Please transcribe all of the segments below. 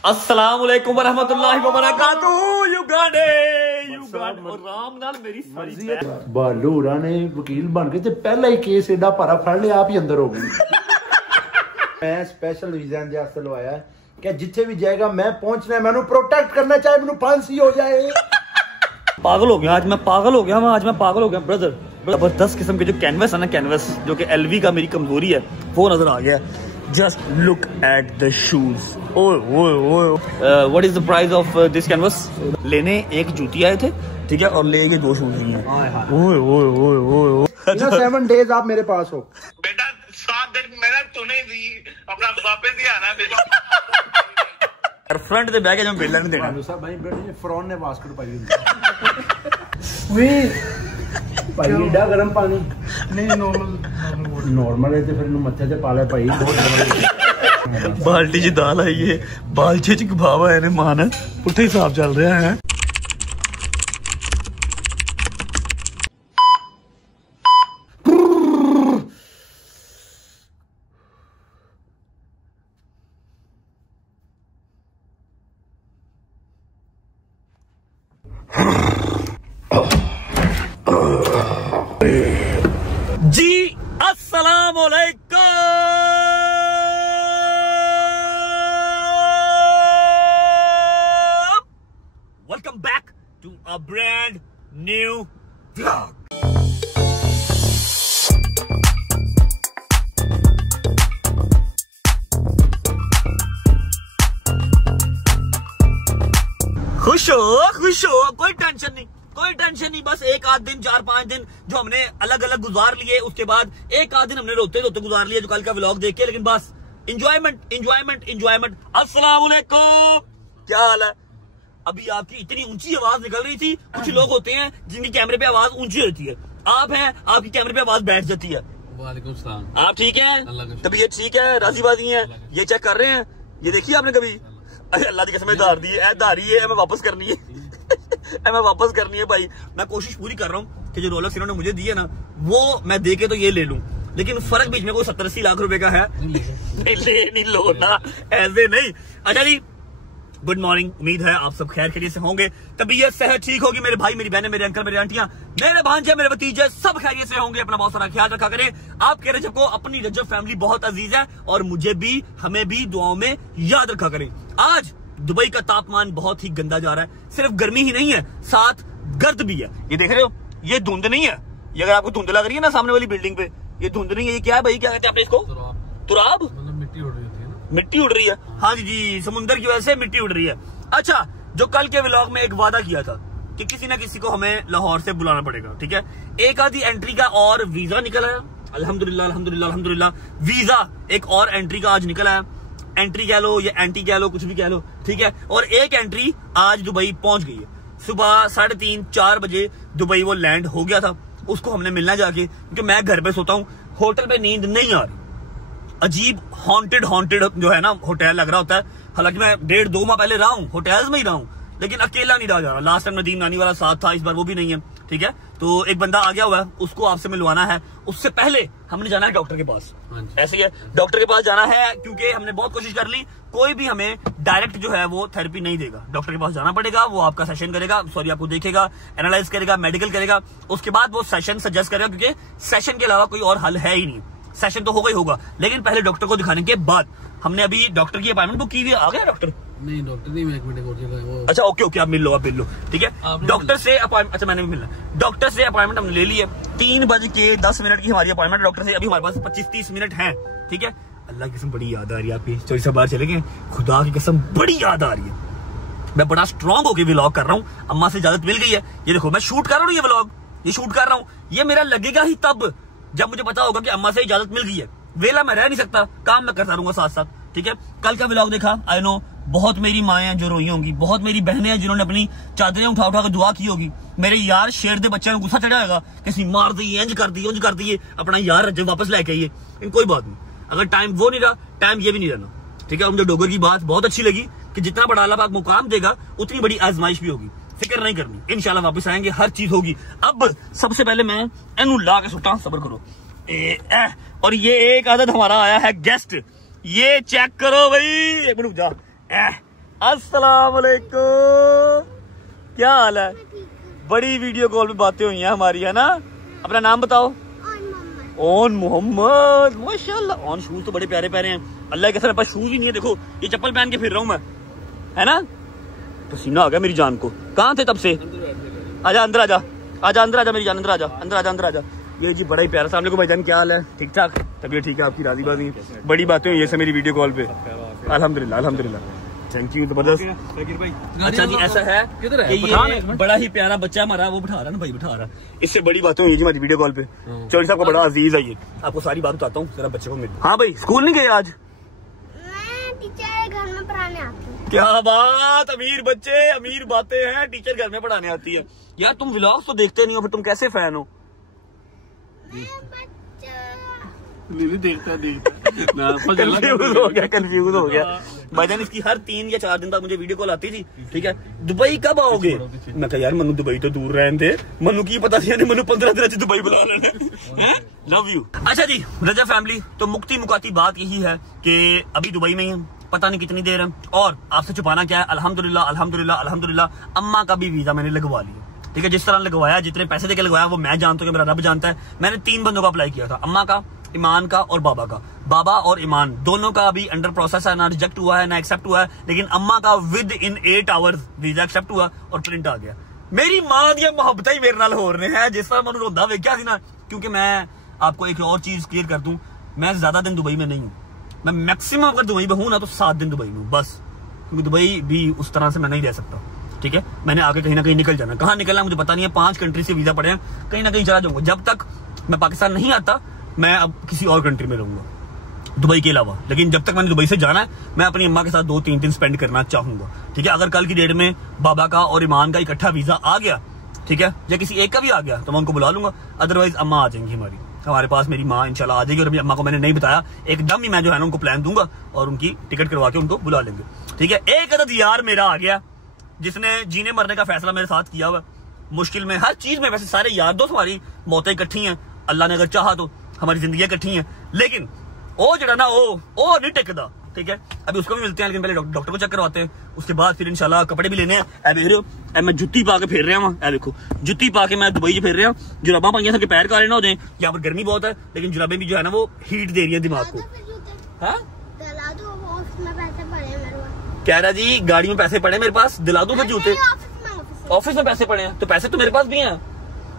अस्सलाम वालेकुम वरहमतुल्लाहि वबरकातुहू। युगांडे और राम नाल मेरी सारी बालू ने वकील बन के पहला ही केस एडा भारा फड़ लिया, आप ही अंदर हो गई। मैं स्पेशल वीजा वास्ते लवाया कि जिथे भी जाएगा मैं पहुंचना है, मैंने प्रोटेक्ट करना, चाहे मैंने फांसी हो जाए। पागल हो गया आज मैं, पागल हो गया मैं आज, मैं पागल हो गया ब्रदर। जबरदस्त किस्म के जो कैनवस है ना, कैनवस जो कि एलवी का मेरी कमजोरी है वो नजर आ गया। Just look at the shoes. What is the price of this canvas? लेने एक जूती आए थे, ठीक है, और ले ये 2 शूज ही हैं। 7 डेज आप मेरे पास हो बेटा, 7 दिन मेरा तूने दी अपना वापस ही आना बेटा। फ्रंट दे बैग जो बिल नहीं देना साहब भाई, बेटे फ्रॉन ने बास्केट पाई वी भाई एडा गरम पानी नहीं, नॉर्मल है तो फिर मत्थे ते पाले भाई। बाल्टी च दाल आई है, बालचे च कबाब आए ने, मान पुट्ठे हिसाब चल रहा है। जी अस्सलाम वालेकुम, welcome back to a brand new vlog. खुश हो, कोई टेंशन नहीं, कोई टेंशन नहीं। बस एक आध दिन, 4-5 दिन जो हमने अलग अलग गुजार लिए, उसके बाद एक आध दिन हमने रोते रोते गुजार लिए जो कल का व्लॉग देख के, लेकिन बस इंजॉयमेंट इंजॉयमेंट इंजॉयमेंट। अस्सलाम वालेकुम, क्या हाल है? अभी आपकी इतनी ऊंची आवाज निकल रही थी। कुछ लोग होते हैं जिनकी कैमरे पे आवाज ऊंची होती है, आप हैं आपकी कैमरे पे आवाज बैठ जाती है। वालेकुम सलाम। आप ठीक है? तबीयत ठीक है? राजी बाजी है? ये चेक कर रहे हैं, ये देखिए आपने कभी? अरे अल्लाह की कसम धार दी है, धारी है, मैं वापस करनी है। मैं वापस करनी है भाई। मैं कोशिश पूरी कर रहा हूँ कि जो रोलेक्स इन्होंने मुझे दी है ना, वो मैं दे के तो ये ले लूं, लेकिन फर्क बीच में कोई 70-80 लाख रुपए का है। नहीं लो ना, ऐसे नहीं। अच्छा जी, गुड मॉर्निंग। उम्मीद है आप सब खैर खैरियत से होंगे, तबीयत सेहत ठीक होगी। मेरे भाई, मेरी बहनें, मेरे अंकल, मेरी आंटियां, मेरे भांजे, मेरे भतीजे सब खैरियत से होंगे। अपना बहुत सारा ख्याल रखा करें। आपके रजब को, अपनी रजब फैमिली बहुत अजीज है और मुझे भी, हमें भी दुआओं में याद रखा करें। आज दुबई का तापमान बहुत ही गंदा जा रहा है। सिर्फ गर्मी ही नहीं है, साथ गर्द भी है। ये देख रहे हो, ये धुंध नहीं है। ये अगर आपको धुंध लग रही है ना सामने वाली बिल्डिंग पे, ये धुंध नहीं है। ये क्या है भाई, क्या कहते हैं आपने इसको? तुराब। मतलब मिट्टी उड़ रही होती है ना? मिट्टी उड़ रही है, हाँ जी, समुद्र की वजह से मिट्टी उड़ रही है। अच्छा, जो कल के व्लॉग में एक वादा किया था कि किसी ना किसी को हमें लाहौर से बुलाना पड़ेगा, ठीक है, एक आधी एंट्री का और वीजा निकल आया। अल्हम्दुलिल्लाह अल्हम्दुलिल्लाह अल्हम्दुलिल्लाह, वीजा एक और एंट्री का आज निकल आया। एंट्री कह लो या एंटी कह लो, कुछ भी कह लो, ठीक है। और एक एंट्री आज दुबई पहुंच गई है। सुबह 3:30-4 बजे दुबई वो लैंड हो गया था। उसको हमने मिलना जाके, क्योंकि मैं घर पे सोता हूँ, होटल पे नींद नहीं आ रही। अजीब हॉन्टेड जो है ना होटल लग रहा होता है। हालांकि मैं 1.5-2 माह पहले रहा हूँ, होटल्स में ही रहा हूँ, लेकिन अकेला नहीं रहा जा रहा। लास्ट टाइम नदीम नानी वाला साथ था, इस बार वो भी नहीं है, ठीक है। तो एक बंदा आ गया हुआ है, उसको आपसे मिलवाना है। उससे पहले हमने जाना है डॉक्टर के पास। ऐसे ही है, डॉक्टर के पास जाना है, क्योंकि हमने बहुत कोशिश कर ली, कोई भी हमें डायरेक्ट जो है वो थेरेपी नहीं देगा। डॉक्टर के पास जाना पड़ेगा, वो आपका सेशन करेगा, सॉरी आपको देखेगा, एनालाइज करेगा, मेडिकल करेगा, उसके बाद वो सेशन सजेस्ट करेगा, क्योंकि सेशन के अलावा कोई और हल है ही नहीं। सेशन तो होगा ही होगा, लेकिन पहले डॉक्टर को दिखाने के बाद। हमने अभी डॉक्टर की अपॉइंटमेंट बुक की हुई है। आ गया डॉक्टर? नहीं डॉक्टर नहीं, मैं 1 मिनट वो। अच्छा ओके, आप मिल लो, ठीक है। डॉक्टर से अपॉइंटमेंट, अच्छा मैंने भी मिलना। डॉक्टर से अपॉइंटमेंट हमने ले ली है। 3:10 की हमारी अपॉइंटमेंट डॉक्टर से। अभी हमारे पास 25-30 मिनट है, ठीक है। अल्लाह की कसम बड़ी याद आ रही है आपकी, चोरी से बाहर चले गए, खुदा की कसम बड़ी याद आ रही है। मैं बड़ा स्ट्रॉन्ग होकर व्लॉग कर रहा हूँ, अम्मा से इजाजत मिल गई है। ये देखो मैं शूट कर रहा हूँ, ये व्लॉग ये शूट कर रहा हूँ। ये मेरा लगेगा ही तब जब मुझे पता होगा कि अम्मा से इजाजत मिल गई है। वेला मैं रह नहीं सकता, काम मैं करता रहूंगा साथ साथ, ठीक है। कल का व्लॉग देखा, आई नो बहुत मेरी माएँ हैं जो रोई होंगी, बहुत मेरी बहनें हैं जिन्होंने अपनी चादरें उठा उठा कर दुआ की होगी। मेरे यार शेर दे बच्चे में गुस्सा चढ़ा होगा, किसी मार दी, इंज कर दी, अपना यार रज्जे वापस लेके आइए। इन कोई बात नहीं, अगर टाइम वो नहीं रहा, टाइम ये भी नहीं रहना, ठीक है। और मुझे डोगर की बात बहुत अच्छी लगी कि जितना बड़ा अल्लाह पाक मुकाम देगा उतनी बड़ी आजमाइश भी होगी। फिक्र नहीं करनी, इंशाल्लाह वापस आएंगे, हर चीज होगी। अब सबसे पहले मैं एनू ला के सुटा, सब्र करो। और ये एक आदत हमारा आया है गेस्ट, ये चेक करो भाई, एक मिनट जा। अस्सलाम वालेकुम, क्या हाल है? बड़ी वीडियो कॉल पे बातें हुई हैं हमारी, है ना? अपना नाम बताओ। ओन मोहम्मद, माशाल्लाह। ऑन शूज तो बड़े प्यारे प्यारे हैं, अल्लाह के मेरे पास शूज ही नहीं है। देखो ये चप्पल पहन के फिर रहा हूँ मैं, है ना? पसीना आ गया मेरी जान को। कहाँ थे तब से? आजा अंदर, आजा आजा अंदर, आजा मेरी जान, अंदर आजा, अंदर आजा, अंदर आजा। ये जी बड़ा ही प्यारा। सामने को भाईजान, क्या हाल है? ठीक ठाक, तबीयत ठीक है आपकी? राजी बाजी? बड़ी बातें हुई है मेरी वीडियो कॉल पे। अल्हम्दुलिल्लाह अल्हम्दुलिल्लाह, थैंक यू, जबरदस्त। अच्छा जी, ऐसा है कि ये बड़ा ही प्यारा बच्चा हमारा, वो बिठा रहा ना भाई, बिठा रहा। इससे बड़ी बातें हुई जी हमारी वीडियो कॉल पे। चौधरी साहब का बड़ा अजीज है ये, आपको सारी बात बताता हूँ, जरा बच्चे को मिल। हाँ भाई, स्कूल नहीं गए आज? मैं टीचर घर में पढ़ाने आती हूँ। क्या बात, अमीर बच्चे अमीर बातें हैं, टीचर घर में पढ़ाने आती है। यार तुम व्लॉग्स तो देखते नहीं हो, फिर तुम कैसे फैन हो? कंफ्यूज हो गया भाईजान। इसकी हर 3 या 4 दिन बाद मुझे वीडियो कॉल आती थी, ठीक है, दुबई कब आओगे? मैं कहा यार मनु दुबई तो दूर रहने दे, मनु की पता थी मनु 15 दिन दुबई बुला रहे हैं। Love you. अच्छा जी रजा फैमिली, तो मुक्ति मुकाती बात यही है कि अभी दुबई में ही है, पता नहीं कितनी देर है, और आपसे छुपाना क्या है। अल्हम्दुलिल्लाह अल्हम्दुलिल्लाह अल्हम्दुलिल्लाह, अम्मा का भी वीजा मैंने लगवा लिया, ठीक है। जिस तरह लगवाया, जितने पैसे देके लगवाया वो मैं जानता हूँ, मेरा रब जानता है। मैंने 3 बंदों का अप्लाई किया था, अम्मा का, ईमान का और बाबा का। बाबा और ईमान दोनों का अभी अंडर प्रोसेस है, ना रिजेक्ट हुआ है ना एक्सेप्ट हुआ है, लेकिन अम्मा का within 8 hours visa accept हुआ और प्रिंट आ गया। मेरी मां दी मोहब्बत ही मेरे नाल हो रहे हैं, जिस तरह मैं रोंदा वेख्या सी ना। क्योंकि मैं आपको एक और चीज क्लियर कर दूं, मैं ज्यादा दिन दुबई में नहीं हूँ। मैं मैक्सिमम अगर दुबई में हूं ना तो 7 दिन दुबई में हूँ बस, क्योंकि दुबई भी उस तरह से मैं नहीं रह सकता, ठीक है। मैंने आगे कहीं ना कहीं निकल जाना, कहाँ निकलना मुझे पता नहीं है। 5 कंट्री से वीजा पड़े हैं, कहीं ना कहीं चला जाऊंगा। जब तक मैं पाकिस्तान नहीं आता, मैं अब किसी और कंट्री में रहूंगा दुबई के अलावा। लेकिन जब तक मैंने दुबई से जाना है, मैं अपनी अम्मा के साथ 2-3 दिन स्पेंड करना चाहूंगा, ठीक है। अगर कल की डेट में बाबा का और ईमान का इकट्ठा वीजा आ गया, ठीक है, या किसी एक का भी आ गया, तो मैं उनको बुला लूंगा। अदरवाइज अम्मा आ जाएंगी हमारे पास, मेरी माँ इंशाल्लाह आ जाएगी। और अभी अम्मा को मैंने नहीं बताया, एकदम ही मैं जो है ना उनको प्लान दूंगा और उनकी टिकट करवा के उनको बुला लेंगे, ठीक है। एक अदद यार मेरा आ गया, जिसने जीने मरने का फैसला मेरे साथ किया हुआ, मुश्किल में, हर चीज में। वैसे सारे यार दोस्त हमारी मौतें इकट्ठी हैं, अल्लाह ने अगर चाहा तो हमारी जिंदगी इकट्ठी हैं, लेकिन वो जड़ा ना वो नहीं टिकता, ठीक है। अभी उसको भी मिलते हैं, लेकिन पहले डॉक्टर को चेक करवाते हैं, उसके बाद फिर इंशाल्लाह कपड़े भी लेने हैं। ए मैं जुत्ती पा के फेर रहा हूँ, देखो जुत्ती पा के मैं दुबई फेर रहा हूँ। जुराबा पाइया सबके पैर काले ना हो जाए, यहाँ पर गर्मी बहुत है, लेकिन जुराबे भी जो है ना वो हीट दे रही है दिमाग को। कह रहा जी गाड़ी में पैसे पड़े मेरे पास, दिला दूं फिर जूते? ऑफिस में पैसे पड़े हैं, तो पैसे तो मेरे पास भी हैं,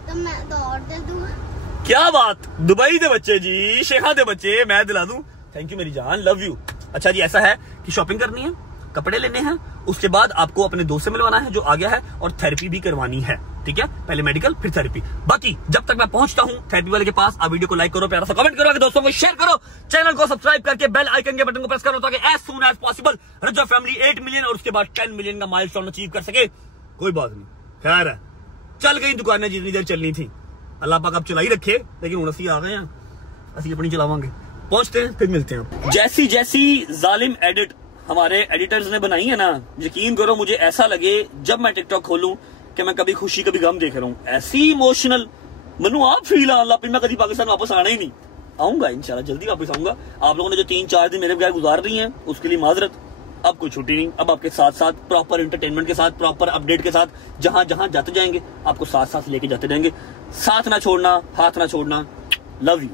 तो मैं तो और दे दूंगा। क्या बात, दुबई दे बच्चे जी, शेखा दे बच्चे, मैं दिला दूं। थैंक यू मेरी जान, लव यू। अच्छा जी, ऐसा है कि शॉपिंग करनी है, कपड़े लेने हैं, उसके बाद आपको अपने दोस्त से मिलवाना है जो आ गया है, और थेरेपी भी करवानी है, ठीक है। पहले मेडिकल फिर थेरेपी। बाकी जब तक मैं पहुंचता हूँ थेरेपी वाले के पास, आप वीडियो को लाइक करो, प्यारा सा कमेंट करो, दोस्तों को शेयर करो, चैनल को सब्सक्राइब करके बेल आइकन के बटन को प्रेस करो, ताकि एज सून एज पॉसिबल रजा फैमिली 8 मिलियन और उसके बाद 10 मिलियन का माइलस्टोन अचीव कर सके। कोई बात नहीं, खैर है, चल गई दुकानें जितनी देर चलनी थी, अल्लाह पाक अब चलाई रखे, लेकिन हूं असी आ गए हैं, असी अपनी चलावांगे। पहुंचते हैं, फिर मिलते हैं। जैसी जैसी जालिम एडिट हमारे एडिटर्स ने बनाई है ना, यकीन करो मुझे ऐसा लगे जब मैं टिकटॉक खोलूं कि मैं कभी खुशी कभी गम देख रहा हूँ। ऐसी इमोशनल मनु आप फील आने लग, मैं कभी पाकिस्तान वापस आना ही नहीं, आऊंगा इंशाल्लाह, जल्दी वापस आऊंगा। आप लोगों ने जो 3-4 दिन मेरे बगैर गुजार रही हैं उसके लिए माजरत, अब कोई छुट्टी नहीं, अब आपके साथ साथ प्रॉपर एंटरटेनमेंट के साथ, प्रॉपर अपडेट के साथ, जहां जहां जाते जाएंगे आपको साथ साथ लेके जाते जाएंगे। साथ ना छोड़ना, हाथ ना छोड़ना, लव यू।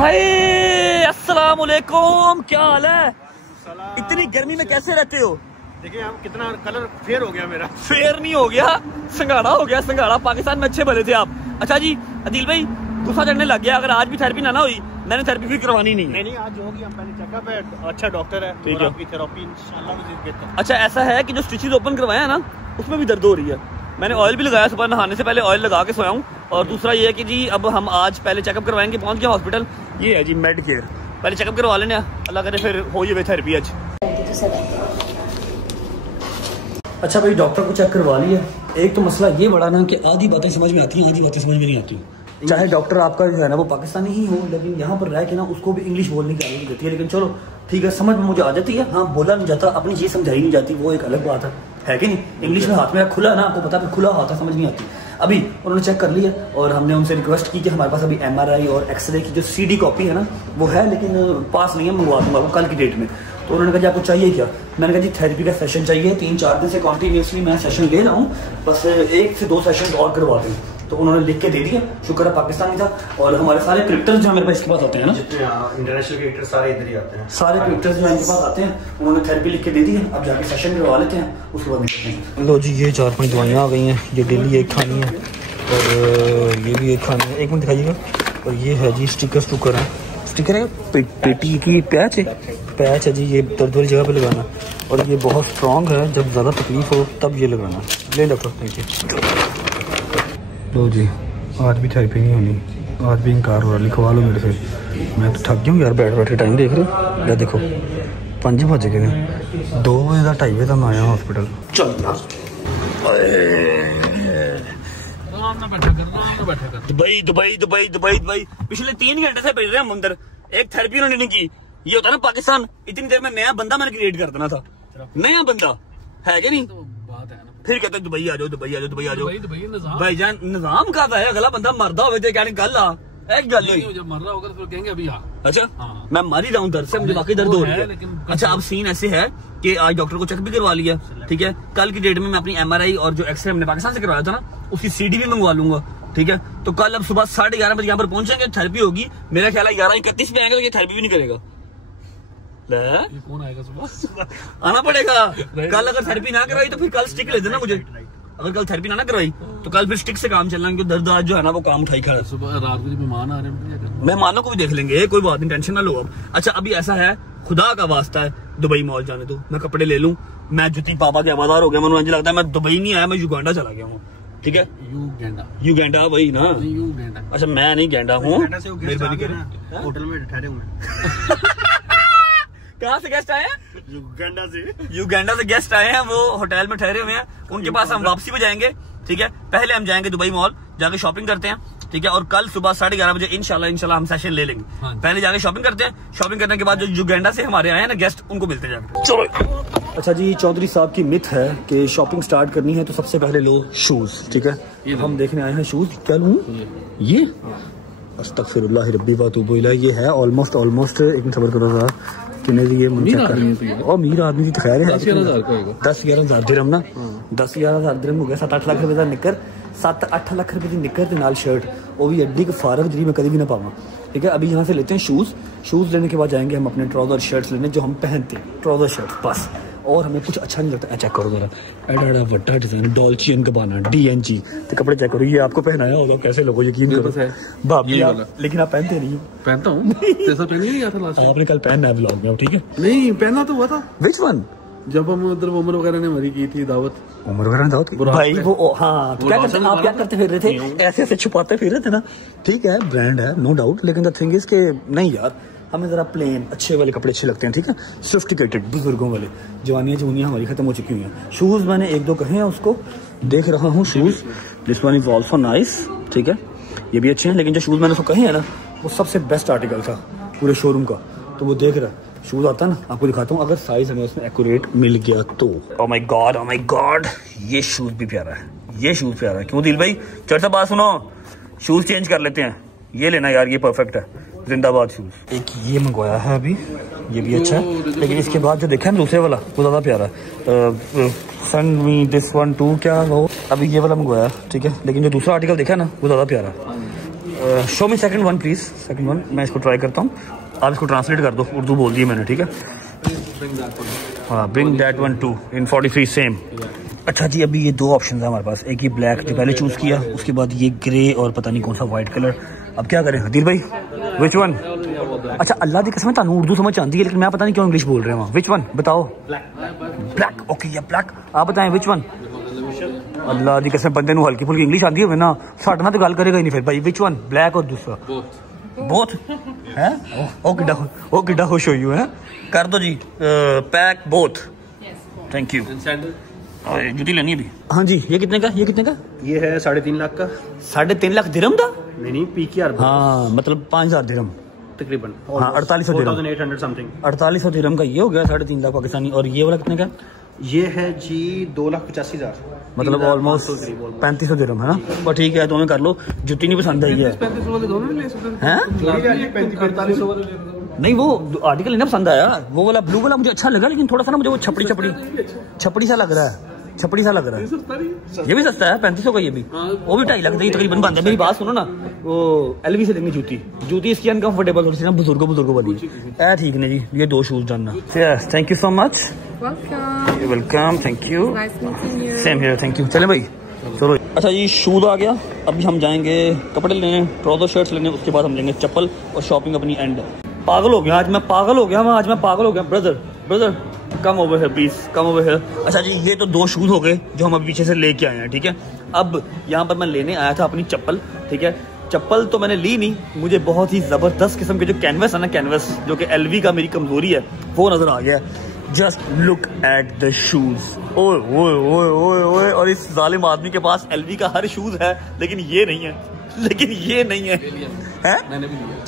हाय अस्सलाम वालेकुम, क्या हाल है? इतनी गर्मी में कैसे रहते हो? देखिए हम कितना कलर फेयर हो गया मेरा। फेयर नहीं हो गया, संगाड़ा हो गया, संगाड़ा। पाकिस्तान में अच्छे भले थे आप। अच्छा जी अदिल भाई, गुस्सा चढ़ने लग गया, अगर आज भी थेरेपी ना हुई, मैंने थेरेपी भी करवानी नहीं है। नहीं आज होगी, हम पहले चेकअप है, अच्छा डॉक्टर है, ठीक है, आपकी थेरेपी इंशाल्लाह मजीद बेहतर। अच्छा ऐसा है कि जो स्टिचेस ओपन करवाया ना, उसमें भी दर्द हो रही है। मैंने ऑयल भी लगाया, सुबह नहाने से पहले ऑयल लगा के सोया हूँ। और दूसरा ये है कि जी अब हम आज पहले चेकअप करवाएंगे, पहुंच गया हॉस्पिटल, ये है जी मेड केयर, पहले चेकअप करवा लेने, अल्लाह करे फिर हो जाए थेरेपी आज। अच्छा भाई डॉक्टर को चेक करवा लिया। एक तो मसला ये बड़ा ना कि आधी बातें समझ में आती हैं, आधी बातें समझ में नहीं आती। चाहे डॉक्टर आपका जो है ना वो पाकिस्तानी ही हो, लेकिन यहाँ पर रह के ना उसको भी इंग्लिश बोलने की आदत देती है। लेकिन चलो ठीक है, समझ में मुझे आ जाती है। हाँ बोला नहीं जाता, अपनी चीज़ समझाई नहीं जाती, वो एक अलग बात है कि नहीं। इंग्लिश में हाथ मेरा खुला ना, आपको पता है खुला हाथ है, समझ नहीं आती। अभी उन्होंने चेक कर लिया और हमने उनसे रिक्वेस्ट की कि हमारे पास अभी MRI और एक्सरे की जो CD कॉपी है ना वो है, लेकिन पास नहीं है, मंगवा दूंगा आपको कल की डेट में। तो उन्होंने कहा जी आपको चाहिए क्या? मैंने कहा जी थेरेपी का सेशन चाहिए, 3-4 दिन से कॉन्टीन्यूसली मैं सेशन ले रहा हूँ, बस 1 से 2 सेशन और करवा दें। तो उन्होंने लिख के दे दिया, शुक्र है पाकिस्तानी था। और हमारे सारे क्रिकेटर्स जो मेरे पास इसके पास आते हैं ना, इंटरनेशनल क्रिकेटर सारे इधर ही आते हैं, सारे क्रिकेटर्स जो इनके पास आते हैं उन्होंने थेरेपी लिख के दे दी है। अब जाके सेशन करवा लेते हैं, उसके बाद निकलते हैं। लो जी ये 4-5 दवाइयाँ आ गई हैं, ये डेली एक खानी है और ये भी एक खानी है। एक मिनट दिखाइएगा। और ये है जी स्टिकर है, स्टिकर है पेटी की पैच है जी, ये दर्द वाली जगह पे लगाना। और ये बहुत स्ट्रॉन्ग है, जब ज़्यादा तकलीफ हो तब ये लगाना। ले डॉक्टर, थैंक यू। लो जी आज भी थेरेपी नहीं होनी, आज भी इनकार हो रहा, लिखवा लो मेरे से। मैं तो थक गया हूँ यार, बैठे टाइम देख रहे हो या देखो 5 बज गए हैं, 2 बजे का 2:30 बजे तक मैं आया हॉस्पिटल। चल दुबई पिछले 3 घंटे से बैठ रहे हैं हम अंदर, एक थेरेपी उन्होंने नहीं की। ये होता है ना पाकिस्तान, इतनी देर में नया बंदा मैंने क्रिएट कर देना था, नया बंदा है क्या नहीं? फिर कहते दुबई आ जाओ। भाईजान निजाम का है, अगला बंदा मरदा हो क्या गल आ एक गल जब मर रहा होगा तो फिर कहेंगे अभी आ। अच्छा हाँ। मैं मर ही रहा हूँ दर्द से, मुझे बाकी दर्द हो रही है। अच्छा अब सीन ऐसे है कि आज डॉक्टर को चेक भी करवा लिया, ठीक है। कल की डेट में मैं अपनी MRI और जो एक्सरे हमने पाकिस्तान से करवाया था ना उसकी CD भी मंगवा लूंगा, ठीक है। तो कल अब सुबह 11:30 बजे यहाँ पर पहुंचेंगे, थेरेपी होगी। मेरा ख्याल है 11:31 में आएगा तो ये थेरेपी भी नहीं करेगा। कौन आएगा सुबह? आना पड़ेगा। कल अगर थेरेपी ना करवाई तो फिर कल स्टिक ले देना मुझे। अगर कल थेरेपी ना करवाई तो कल फिर स्टिक से काम चलना, क्योंकि दर्द आज जो है ना वो काम उठाई खड़ा। सुबह रात को मेहमान आ रहे हैं, मेहमानों को भी देख लेंगे, कोई बात नहीं, टेंशन ना लो अब। अच्छा अभी ऐसा है, खुदा का वास्ता है दुबई मॉल जाने दो, मैं कपड़े ले लूं। मैं जुती पापा के हवादार हो गया, मुझे लगता है मैं दुबई नहीं आया, मैं युगांडा चला गया हूँ, ठीक है। युगांडा वही ना? अच्छा मैं नहीं गेंडा हूँ, होटल में ठहरे हुए। कहाँ से गेस्ट आए हैं? युगांडा से गेस्ट आए हैं, वो होटल में ठहरे हुए हैं। उनके पास हम वापसी पे जाएंगे, ठीक है। पहले हम जाएंगे दुबई मॉल, जाके शॉपिंग करते हैं, ठीक है। और कल सुबह 11:30 बजे इंशाल्लाह हम सेशन ले लेंगे। हाँ। पहले जाके शॉपिंग करते हैं, शॉपिंग करने के बाद जो युगांडा से हमारे आए हैं ना गेस्ट, उनको मिलते जाके। चलो अच्छा जी, चौधरी साहब की मिथ है कि शॉपिंग स्टार्ट करनी है तो सबसे पहले लो शूज, ठीक है। हम देखने आए हैं शूज, क्या लूं? ये अस्तगफिरुल्लाह रब्बी व अतूबु इलैह, ये है ऑलमोस्ट एक मिनट सब्र करो जरा, कितने की ये अमीर आदमी की खैर है। 10-11 हज़ार दिरहम ना, 10-11 हज़ार दिरहम हो गया, 7-8 लाख रुपए का निकर, 7-8 लाख रुपए की निकर के नाल शर्ट, वो भी अड्डी के फारग जी मैं कभी भी ना पाऊंगा, ठीक है। अभी यहाँ से लेते हैं शूज लेने के बाद जाएंगे हम अपने ट्राउजर शर्ट्स लेने जो हम पहनते हैं, ट्राउजर शर्ट बस। और हमें कुछ अच्छा नहीं लगता। चेक करो जरा, एडा वड्डा डिजाइन, डॉल्चे एंड गबाना DNG तो कपड़े चेक करो, ये आपको पहनाया होगा, कैसे लोगो यकीन करो भाभी आप, लेकिन आप पहनते नहीं हो। पहनता हूँ, आपने कल पहनना है व्लॉग में, ठीक है। नहीं पहना तो हुआ था। Which one? जब हम उधर उमर वगैरह ने मरी की थी दावत, उमर वगैरह ने दावत भाई वो हाँ, क्या करते आप क्या करते फिर रहे थे, ऐसे छुपाते फिर रहे थे ना, ठीक है। ब्रांड है नो डाउट, लेकिन द थिंग इज के नहीं यार, हमें जरा प्लेन अच्छे वाले कपड़े अच्छे लगते हैं, ठीक है। सोफिस्टिकेटेड बुजुर्गों वाले, जवानियाँ हमारी खत्म हो चुकी हुई हैं। शूज मैंने 1-2 कहे हैं, उसको देख रहा हूँ shoes, this one is also nice, ठीक है, ये भी अच्छे हैं। लेकिन जो शूज मैंने उसको कहे हैं ना वो सबसे बेस्ट आर्टिकल था पूरे शोरूम का, तो वो देख रहा है। शूज आता ना, आपको दिखाता हूँ, अगर साइज हमें उसमें एक्यूरेट मिल गया तो। ओह माय गॉड, ये शूज भी प्यारा है, ये शूज प्यारा है। क्यों दिल भाई, चर्चा बात सुनो, शूज चेंज कर लेते हैं, ये लेना यार, ये परफेक्ट है, जिंदाबाद शूज। एक ये मंगवाया है अभी, ये भी अच्छा है, लेकिन इसके बाद जो देखा है दूसरे वाला वो ज्यादा प्यारा है। सन मी दिस वन टू क्या वो, अभी ये वाला मंगवाया, ठीक है। लेकिन जो दूसरा आर्टिकल देखा ना वो ज्यादा प्यारा है। Show me second one please, second one, मैं इसको ट्राई करता हूँ, आप इसको ट्रांसलेट कर दो, उर्दू बोल दी मैंने, ठीक है। हाँ, bring that one two in 43 same. अच्छा जी, अभी ये 2 ऑप्शन है हमारे पास, एक ही ब्लैक जो पहले चूज किया, उसके बाद ये ग्रे और पता नहीं कौन सा व्हाइट कलर। अब क्या करें हदीर भाई, विच वन? अच्छा अल्लाह की कसम तानू उर्दू समझ आती है, लेकिन मैं पता नहीं क्यों इंग्लिश बोल रहे हैं। विच वन बताओ? ब्लैक, ओके ये ब्लैक, आप बताएं विच वन? अल्लाह की कसम बंदे नू हल्की फुल्की इंग्लिश आती है ना, साढ़े ना तो गल करेगा ही नहीं फिर भाई। विच वन, ब्लैक और दूसरा बोथ है? ओ किड्डा खुश हो है, कर दो जी पैक बोथ, थैंक यू। जूती लेनी है भी। हाँ जी, ये कितने का? ये है 3.5 लाख का। 3.5 लाख दिरहम का? नहीं PKR, हाँ मतलब 5,000 दिरहम तकरीबन। हाँ 4800 दिरहम, 4800 समथिंग, 4800 दिरहम का ये हो गया 3.5 लाख पाकिस्तानी। और ये वाला कितने का? ये है जी 2,85,000। मतलब ऑलमोस्ट 3500 दिरहम है ना। पर ठीक है, तुम्हें कर लो, जुत्ती नहीं पसंद आई है। 3500 वाले दोनों नहीं ले सकते हैं? 4500 वाले नहीं, वो आर्टिकल नहीं ना पसंद आया, वो वाला ब्लू वाला मुझे अच्छा लगा, लेकिन थोड़ा सा ना मुझे वो छपड़ी सा लग रहा है, छपड़ी सा लग रहा है। ये भी सस्ता है, 3500 का ये भी, वो भी 2.5 लाख तकरीबन बनता है। मेरी बात सुनो ना, वो LV से लेंगे जूती इसकी अनकंफर्टेबल थोड़ी सी ना, बुजुर्गों वाली है। ठीक है जी, ये 2 शूज जानना। Thank you so much, welcome, thank you, same here, thank you. चले भाई, चलो। अच्छा जी, शूज आ गया, अभी हम जाएंगे कपड़े लेने, ट्राउजर शर्ट्स लेने, उसके बाद हम लेंगे चप्पल और शॉपिंग अपनी एंड। पागल हो गया आज मैं, पागल हो गया ब्रदर, कम ओवर है प्लीज, कम ओवर है। अच्छा जी, ये तो 2 शूज हो गए जो हम अभी पीछे से लेके आए हैं, ठीक है। अब यहाँ पर मैं लेने आया था अपनी चप्पल, ठीक है। चप्पल तो मैंने ली नहीं, मुझे बहुत ही जबरदस्त किस्म के जो कैनवस है ना, कैनवस जो कि LV का मेरी कमजोरी है, वो नजर आ गया। Just look at the shoes, ओए ओए ओए ओए ओए। और इस जालिम आदमी के पास LV का हर शूज है, लेकिन ये नहीं है, मैंने भी लिया,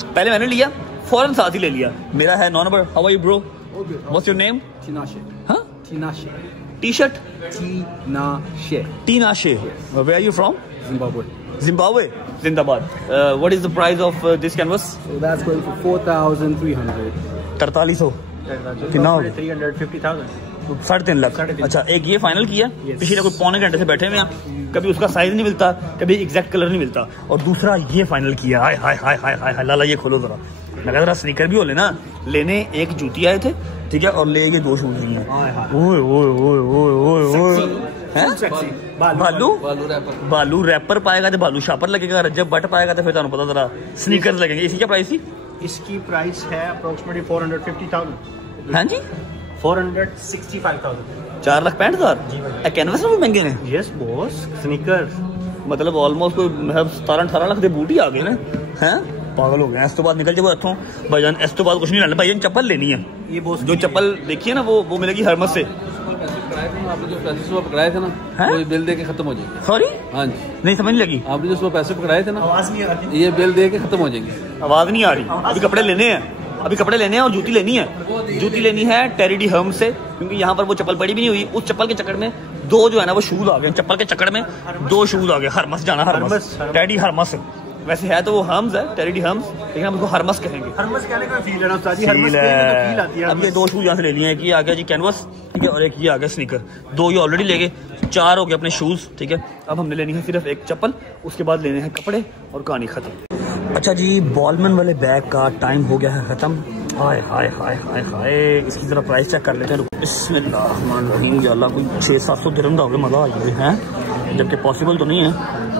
पहले मैंने लिया, फौरन साथ ही ले लिया। मेरा है 9 number. How are you bro? What's your name? Tinashe. हाँ, Tinashe. T-shirt Tinashe. Tinashe. Where are you from? Zimbabwe. Zindabad. What is the price of this canvas? So that's going for 4,300. 4300 कितना हो गया? 350,000. 3.5 लाख। अच्छा, एक ये फाइनल किया, पिछले कोई पौने घंटे से बैठे हुए हैं, कभी उसका साइज नहीं मिलता, कभी एग्जैक्ट कलर नहीं मिलता, और दूसरा ये फाइनल किया। हाय हाय हाय हाय हाय, लाला ये खोलो जरा, मैं कह रहा स्नीकर भी हो लेना। लेने एक जूती आए थे, ठीक है, और ले ये 2 शूज लिए हैं। ओए ओए ओए ओए ओए, बालू रैपर पाएगा तो बालू शापर लगेगा, जब बट पाएगा तो फिर तुम्हें पता जरा स्नीकर लगेंगे। इसकी क्या प्राइस थी? इसकी प्राइस है अप्रोक्सीमेटली 450,000. हाँ जी, 465,000. 4,65,000। कैनवस में भी महंगे हैं। यस बॉस, स्नीकर मतलब ऑलमोस्ट कोई 17-18 लाख के बूट ही आ गए ना, हैं? पागल हो गए। इस तो बाद निकल जाओ इतों भाईजान, इस तो बाद कुछ नहीं लेना भाईजान, चप्पल लेनी है। ये बॉस जो चप्पल देखिए ना, वो मिलेगी हरमत से। आपने जो पैसे सुबह पकड़ाए थे ना, वो बिल दे के खत्म हो जाएंगे। सॉरी, हाँ जी, नहीं समझ नहीं लगी। आपने जो सुबह पैसे पकड़ाए थे ना, आवाज नहीं आ रही, ये बिल दे के खत्म हो जाएंगे। आवाज नहीं आ रही। अभी कपड़े लेने हैं, और जूती लेनी है। जूती लेनी है टेरिडी हर्म से, क्योंकि यहाँ पर वो चप्पल पड़ी भी नहीं हुई। उस चप्पल के चक्कर में 2 जो है ना वो शूज आ गए, चप्पल के चक्कर में 2 शूज आ गए। हरमस जाना, हरमस टेडी हरमस, वैसे है तो वो हर्म्स है, टेरिडी हर्म्स, लेकिन हम उसको हरमस कहेंगे। हरमस कहने का फील है ना उस्ताद जी, हरमस कहने का फील आती है। अब ये 2 शूज यहाँ से ले लिए हैं, कि आ गया जी कैनवस, ठीक है, और एक ये आ गया स्नीकर। 2 ये ऑलरेडी ले गए, 4 हो गए अपने शूज, ठीक है। अब हमने लेनी है सिर्फ एक चप्पल, उसके बाद लेने हैं कपड़े और कहानी खत्म। अच्छा जी, बॉलमैन वाले बैग का टाइम हो गया है खत्म। हाय हाय हाय हाय हाय, इसकी जरा प्राइस चेक कर लेते हैं। बिस्मिल्लाहिर्रहमानिर्रहीम, या अल्लाह, कोई 600-700 दिरहम का हो गया, मजा आ गया है, जबकि पॉसिबल तो नहीं है।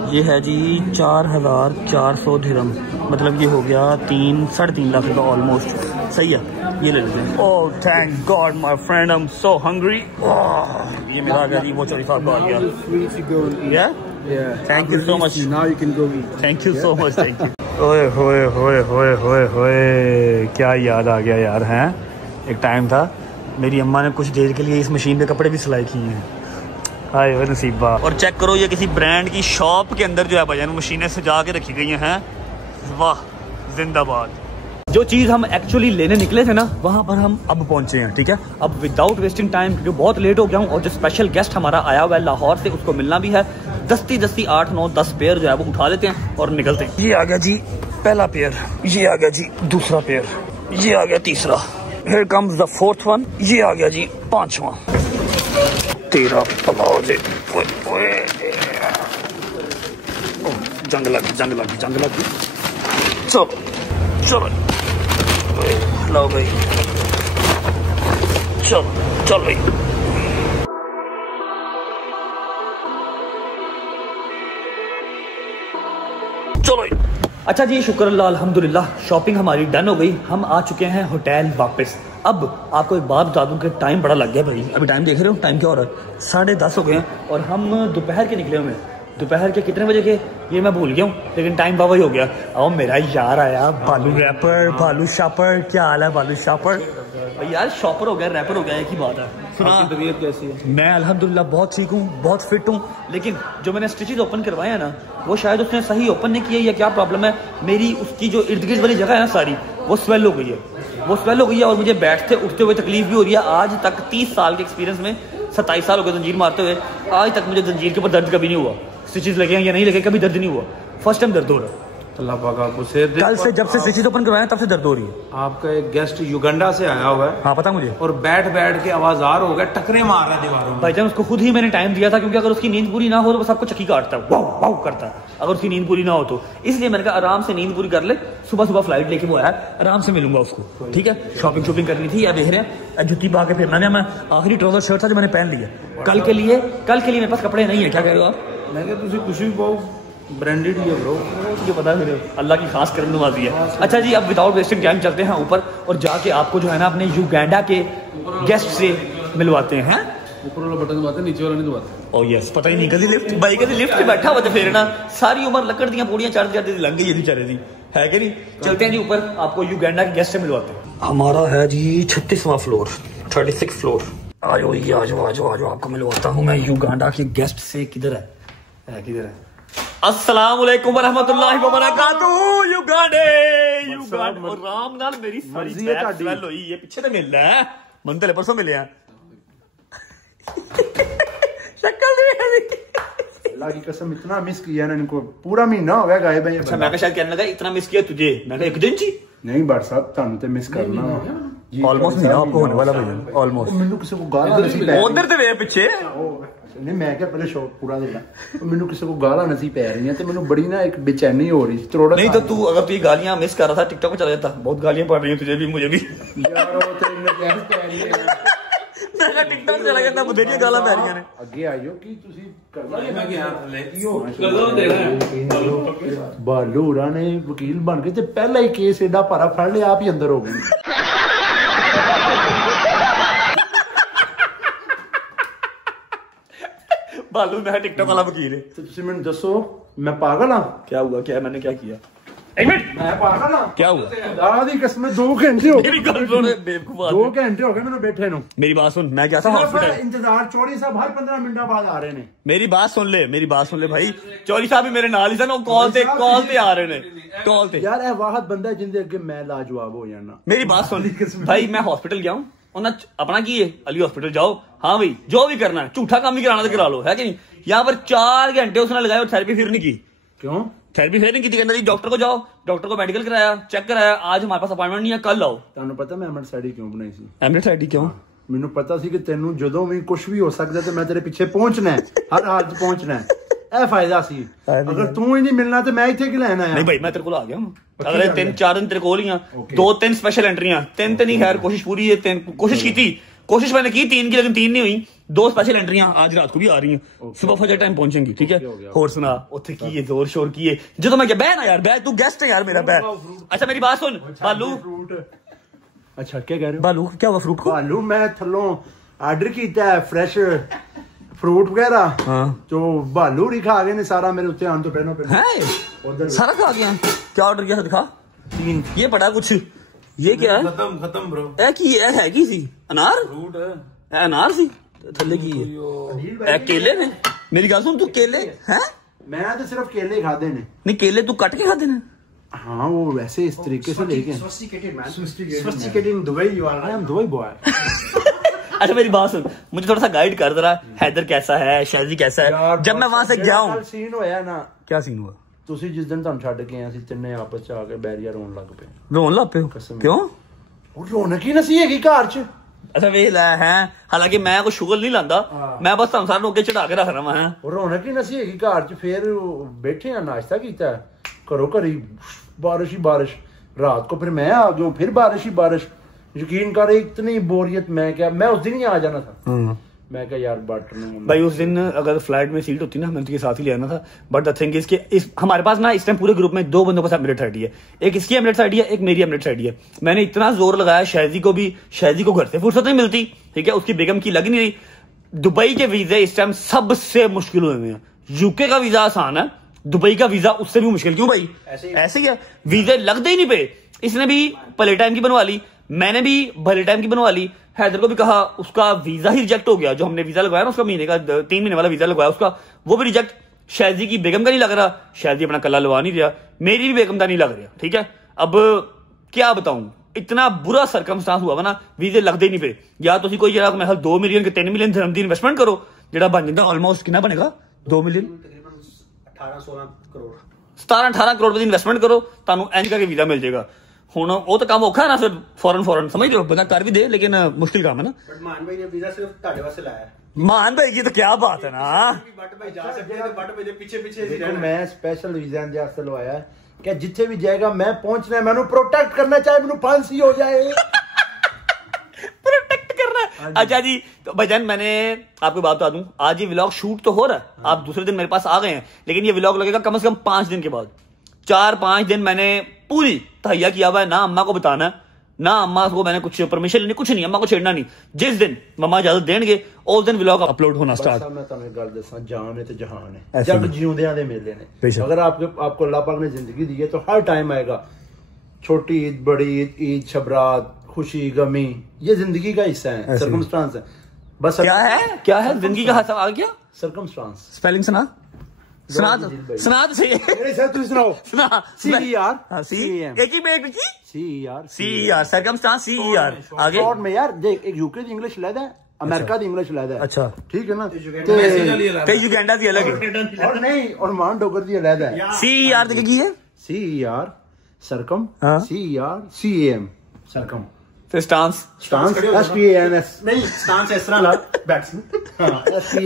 ये है जी 4,400 दिरहम, मतलब ये हो गया 3-3.5 लाख का ऑलमोस्ट। सही है, ये ले लेते हैं। Oh thank God my friend, I am so hungry. ये मेरा आ गया जी, वो चोरी साहब का आ गया। Thank you so much, Now you can go eat. Thank you so much, thank you. ओए होए होए होए होए होए, क्या याद आ गया यार, हैं? एक टाइम था, मेरी अम्मा ने कुछ देर के लिए इस मशीन पे कपड़े भी सिलाई किए हैं। हाय वो नसीबा। और चेक करो, ये किसी ब्रांड की शॉप के अंदर जो है भाईजान मशीनें सजा के रखी गई हैं। वाह, जिंदाबाद। जो चीज़ हम एक्चुअली लेने निकले थे ना, वहाँ पर हम अब पहुँचे हैं, ठीक है। अब विदाउट वेस्टिंग टाइम, क्योंकि बहुत लेट हो गया हूँ, और जो स्पेशल गेस्ट हमारा आया हुआ है लाहौर से, उसको मिलना भी है। दस्ती 8, 9, 10 पेयर जो है वो उठा लेते हैं और निकलते हैं। ये आ गया जी पहला पेयर, ये आ गया जी दूसरा पेयर, ये आ गया तीसरा, here comes the 4th one, ये आ गया जी 5वां। तेरा पलाव दे, जंग लगी। चलो लो भाई, चल भाई। चलो। अच्छा जी, शुक्र अल्लाह, अल्हम्दुलिल्लाह, शॉपिंग हमारी डन हो गई। हम आ चुके हैं होटल वापस। अब आपको एक बात बता दूं कि टाइम बड़ा लग गया भाई। अभी टाइम देख रहे हो, टाइम क्या हो रहा है? 10:30 हो गए हैं, और हम दोपहर के निकले हुए हैं। दोपहर के कितने बजे के ये मैं भूल गया हूँ, लेकिन टाइम बाबा ही हो गया। अब मेरा यार आया, बालू रैपर, बालू शापर। क्या हाल है बालू शापर? यार शॉपर हो गया, रैपर हो गया, एक ही बात है। सुना, तबीयत कैसी है? मैं अल्हम्दुलिल्लाह बहुत ठीक हूँ, बहुत फिट हूँ, लेकिन जो मैंने स्टिचेज ओपन करवाए हैं ना, वो शायद उसने सही ओपन नहीं किया, या क्या प्रॉब्लम है। मेरी उसकी जो इर्द गिर्द वाली जगह है ना सारी, वो स्वेल हो गई है, और मुझे बैठते उठते हुए तकलीफ भी हो रही है। आज तक 30 साल के एक्सपीरियंस में 27 साल हो गए जंजीर मारते हुए, आज तक मुझे जंजीर के ऊपर दर्द कभी नहीं हुआ। स्टिचेस लगे हैं या नहीं लगे, कभी दर्द नहीं हुआ। फर्स्ट टाइम दर्द हो रहा है। अल्लाह पाक आपको सेहत दे। कल से जब से स्टिचेस ओपन करवाए तब से दर्द हो रही है। आपका एक गेस्ट युगांडा से आया हुआ है। हाँ पता मुझे। और बैठ बैठ के आवाजार हो गया, टकरे मार रहा है दीवारों में। भाईजान उसको खुद ही मैंने टाइम दिया था, क्योंकि अगर उसकी नींद पूरी ना हो तो बस आपको चक्की काटता है, वाव वाव करता है अगर उसकी नींद पूरी ना हो तो। इसलिए मैंने कहा आराम से नींद पूरी कर ले, सुबह सुबह फ्लाइट लेके वो आया, आराम से मिलूंगा उसको, ठीक है। शॉपिंग करनी थी, या देख रहे हैं जुत्ती पा के फिरना है। मैं आखिरी ट्राउजर शर्ट था जो मैंने पहन लिया कल के लिए मेरे पास कपड़े नहीं है। क्या कह रहे हो आप? मैं क्या कुछ भी पाओ ब्रांडेड ही है ब्रो, मुझे पता है, मेरे अल्लाह की खास करम नवाजी है। अच्छा जी, अब विदाउट वेस्टिंग टाइम चलते हैं ऊपर और जाके आपको जो है ना अपने युगांडा के गेस्ट से मिलवाते हैं। ऊपर वाला बटन दबाते, नीचे वाला नहीं दबाते। ओह यस, पता ही नहीं कभी लिफ्ट भाई कभी लिफ्ट पे बैठा हुआ तो फिर ना सारी उम्र लकड़ दियां पूड़ियां चढ़ जाती लंघ गई बेचारे दी, है कि नहीं। चलते हैं जी ऊपर, आपको युगांडा के गेस्ट से मिलवाते हैं। हमारा है जी 36वां फ्लोर, 36 फ्लोर। आजो ये आजो आपको मिलवाता हूँ मैं युगांडा के गेस्ट से। किधर है किधर है? अस्सलाम वालेकुम वरहमतुल्लाहि वबरकातुहू। युगांडे और राम नाल मेरी सारी बैक हुई, ये पीछे तो मिल रहा है, मन तो परसों मिले हैं। शक्ल अल्लाह की कसम इतना मिस किया ना इनको, पूरा महीना हो गया गायब है। अच्छा, मैं शायद कहने लगा इतना मिस किया तुझे, मैं एक दिन जी नहीं बट साहब थानू ते मिस करना ऑलमोस्ट नहीं आपको होने वाला भाई, ऑलमोस्ट। मैनू किसी को गाला नहीं पै उधर ते वे पीछे नहीं, मैं क्या पहले शौक पूरा देना, मैनू किसी को गाला नहीं पै रही है, मैनू बड़ी ना एक बेचैनी हो रही थोड़ा। नहीं तो तू अगर तू गालियां मिस कर रहा था टिकटॉक पे चला जाता, बहुत गालियां पड़ रही हैं तुझे भी मुझे भी यार वो तेरे कैसे पै रही है। मैं टिकटॉक चला गया था, बथेरियां गालां पै रही हैं। ਅੱਗੇ ਆਇਓ ਕੀ ਤੁਸੀਂ ਕਰਨਾ ਹੈ। मैं क्या थले कदों दे रहा है ਬਾਲੂ ਹੋਰਾਂ ਨੇ ਵਕੀਲ ਬਣ ਕੇ ਤੇ ਪਹਿਲਾ ਹੀ ਕੇਸ ਏਡਾ ਭਾਰਾ ਫੜ ਲਿਆ, ਆਪ ਹੀ ਅੰਦਰ ਹੋ ਗਏ। बालू मैं टिकटॉक वाला वकील है। ਤੇ ਤੁਸੀਂ ਮੈਨੂੰ ਦੱਸੋ ਮੈਂ ਪਾਗਲ ਹਾਂ? क्या हुआ, क्या मैंने क्या किया? एक मिनट, ਮੈਂ ਪਾਗਲ ਹਾਂ? क्या हुआ? ਖੁਦਾ ਦੀ ਕਸਮ 2 ਘੰਟੇ ਹੋ मेरी गल सुन बेवकूफ 2 आदमी। ਘੰਟੇ ਹੋ ਗਏ ਮੈਨੂੰ ਬੈਠੇ ਨੂੰ। मेरी बात सुन, मैं क्या था हॉस्पिटल। इंतजार चौधरी साहब हर 15 मिनट बाद आ रहे ने। मेरी बात सुन ले भाई, चौधरी साहब भी मेरे नाल ही सन, वो कॉल पे आ रहे ने, कॉल पे। यार ਇਹ ਵਾਹਦ ਬੰਦਾ ਜਿੰਦੇ ਅੱਗੇ मैं लाजवाब हो जाना। मेरी बात सुन भाई, मैं हॉस्पिटल गया हूँ, उन्हें अपना की है अली हॉस्पिटल जाओ, हाँ भाई जो भी करना है, झूठा काम भी कराना तो करा लो, है कि नहीं। यहाँ पर 4 घंटे उसने लगाए और थेरेपी फिर नहीं की। क्यों थेरेपी फिर नहीं की? कहना जी डॉक्टर को जाओ, डॉक्टर को मेडिकल कराया, चेक कराया, आज हमारे पास अपॉइंटमेंट नहीं है, कल आओ। ਤੁਹਾਨੂੰ ਪਤਾ ਮੈਂ ਅਮਰ ਸਾਡੀ ਕਿਉਂ ਬਣਾਈ ਸੀ? एमरेट आईडी क्यों? ਮੈਨੂੰ ਪਤਾ ਸੀ ਕਿ ਤੈਨੂੰ ਜਦੋਂ ਵੀ ਕੁਝ ਵੀ ਹੋ ਸਕਦਾ ਤੇ ਮੈਂ ਤੇਰੇ ਪਿੱਛੇ ਪਹੁੰਚਣਾ ਹੈ, ਹਰ ਹਾਲਤ 'ਚ ਪਹੁੰਚਣਾ ਹੈ। ਇਹ ਫਾਇਦਾ ਸੀ। ਅਗਰ ਤੂੰ ਹੀ ਨਹੀਂ ਮਿਲਣਾ ਤੇ ਮੈਂ ਇੱਥੇ ਕੀ ਲੈਣ ਆਇਆ? नहीं भाई मैं तेरे को आ गया हूँ, अगले 3-4 दिन तेरे को ही 2-3 स्पेशल एंट्रियां, 3 तो नहीं, खैर कोशिश पूरी है, कोशिश की थी, कोशिश मैंने की 3 की, लेकिन 3 नहीं हुई। 2 स्पेशल एंट्रियां आज रात को भी आ रही हैं, सुबह फजर टाइम पहुंचेंगी, ठीक है। और सुना उथे की है जोर शोर की है, जो तो मैं क्या बैठ ना यार, बैठ, तू गेस्ट है यार मेरा, बैठ। अच्छा मेरी बात सुन बालू, अच्छा क्या कह रहे हो? बालू क्या हुआ फ्रूट को? बालू मैं थल्लों आर्डर किया है फ्रेश फ्रूट वगैरह, हाँ तो बालू ही खा गए ने सारा मेरे उत्ते आने तो पहले है सारा खा गया। क्या ऑर्डर किया था दिखा? 3 ये पड़ा कुछ, ये क्या है? खत्म ब्रो। ए की है की सी अनार, फ्रूट है अनार सी थल्ले की है केले ने। मेरी गल सुन, तू केले हैं? मैं तो सिर्फ केले खाते ने। नहीं केले तू कट के खाते ने? हाँ वो वैसे इस तरीके से लेके Sophisticated Dubai you are. I am Dubai boy. अच्छा मेरी बात सुन, मुझे थोड़ा सा गाइड कर जरा, हैदर कैसा है, शाजी कैसा है। जब मैं वहां से गया हूँ, सीन होया ना। क्या सीन हुआ? ਤੁਸੀਂ ਜਿਸ ਦਿਨ ਤੁਹਾਨੂੰ ਛੱਡ ਕੇ ਆਏ ਸੀ ਤਿੰਨੇ ਆਪਸ ਚ ਆ ਕੇ ਬੈਰੀਅਰ ਹੋਣ ਲੱਗ ਪਏ। रोन ला पे हो? कसम। क्यों? ਉਹ ਰੌਣਕ ਹੀ ਨਹੀਂ ਹੈਗੀ ਘਰ ਚ। अच्छा वे ला है, हालांकि मैं कोई शुगर नहीं लांदा, मैं बस ਤੁਹਾਨੂੰ ਸਾਰਿਆਂ ਨੂੰ ਅੱਗੇ ਚੜਾ ਕੇ ਰੱਖ ਰਹਾ ਹਾਂ। ਉਹ ਰੌਣਕ ਹੀ ਨਹੀਂ ਹੈਗੀ ਘਰ ਚ। ਫਿਰ ਬੈਠੇ ਆ ਨਾਸ਼ਤਾ ਕੀਤਾ ਘਰੋਂ ਘਰੀ बारिश ही बारिश, रात को फिर मैं आ गया, फिर बारिश ही बारिश। यकीन कर इतनी बोरियत, मैं क्या मैं उस दिन ही आ जाना था। मैं क्या यार बट भाई उस दिन अगर फ्लाइट में सीट होती ना, मैं के साथ ही ले आना था। बट द थिंग इज हमारे पास ना इस टाइम पूरे ग्रुप में 2 बंदों के साथ एमरेट्स आईडी है, एक इसकी एमरेट्स आईडी है, एक मेरी एमरेट्स आईडी है। मैंने इतना जोर लगाया, शायजी को घर से फुर्सत नहीं मिलती, ठीक है, उसकी बेगम की लग नहीं रही। दुबई के वीजे इस टाइम सबसे मुश्किल हुए हैं। यूके का वीजा आसान है, दुबई का वीजा उससे भी मुश्किल। क्यों भाई? ऐसे ही है, वीजे लगते ही नहीं पे। इसने भी भले टाइम की बनवा ली, मैंने भी भले टाइम की बनवा ली। हैदर को भी कहा, उसका वीजा ही रिजेक्ट हो गया। जो हमने वीजा लगवाया ना, उसका महीने का 3 महीने वाला वीजा लगवाया उसका, वो भी रिजेक्ट। शायजी की बेगम का नहीं लग रहा, शायजी अपना कल्ला लगा नहीं रहा, मेरी भी बेगम का नहीं लग रहा, ठीक है। अब क्या बताऊं, इतना बुरा सरकमस्टांस हुआ ना, वीजे लगते ही नहीं पे। या तुम कोई जरा मैं 2 मिलियन के 3 मिलियन धर्म की इन्वेस्टमेंट करो, जो बन जाता ऑलमोस्ट कितना बनेगा 2 मिलियन 17-18 करोड़ की इन्वेस्टमेंट करो, तुम इंज करके वीजा मिल जाएगा। हुण वो तो काम औखा है ना, फिर फॉरन समझ लो, बंदा कर भी दे, लेकिन मुश्किल काम है ना। मान भाई ने वीजा सिर्फ ਤੁਹਾਡੇ ਵਾਸਤੇ ਲਾਇਆ ਹੈ। मान भाई की तो क्या बात है ना, बट भाई जा सकते हैं, बट भाई ਦੇ ਪਿੱਛੇ मैं स्पेशल वीजा ਦੇ ਵਾਸਤੇ ਲਵਾਇਆ ਹੈ कि जिथे भी जाएगा मैं पहुंचना है, मैंने प्रोटेक्ट करना, चाहे मैंने फांसी हो जाए प्रोटेक्ट करना है। अच्छा जी, तो भाईजान मैंने आपको बात बता दूं, आज ये व्लॉग शूट तो हो रहा है, आप दूसरे दिन मेरे पास आ गए हैं, लेकिन ये व्लॉग लगेगा कम से कम 5 दिन के बाद। 4-5 दिन मैंने पूरी तहैया किया हुआ है, ना अम्मा को बताना है, ना अम्मा को मैंने कुछ परमिशन लेनी, कुछ नहीं, अम्मा को छेड़ना नहीं। जिस दिन मम्मा इजाजत देंगे उस दिन व्लॉग अपलोड होना स्टार्ट। मैं तुम्हें गल दसा, जान है तो जहान है, जग जिउंदियां दे मेले ने। अगर आपको अल्लाह पाक ने जिंदगी दी है तो हर टाइम आएगा, छोटी ईद, बड़ी ईद, शबरात, खुशी, गमी, ये जिंदगी का हिस्सा है, सर्कमस्टांस है। बस क्या है जिंदगी का हिस्सा आ गया। सर्कमस्टांस स्पेलिंग सुना तो सही है। मेरे साथ तुम सुनाओ। सुना CER CEM एक ही बेट की CER सर्कमस्टांस CER आगे शॉर्ट में यार देख, एक यूके की इंग्लिश अलग है, अमेरिका की इंग्लिश अलग है। अच्छा ठीक है ना, ते युगांडा की अलग है, और नहीं, और मान डोगर की अलग है। CER देखिए की है CER सरकम, CER CAM सरकम, फिर स्टांस STANS नहीं, स्टांस इस तरह लग बैट्समैन,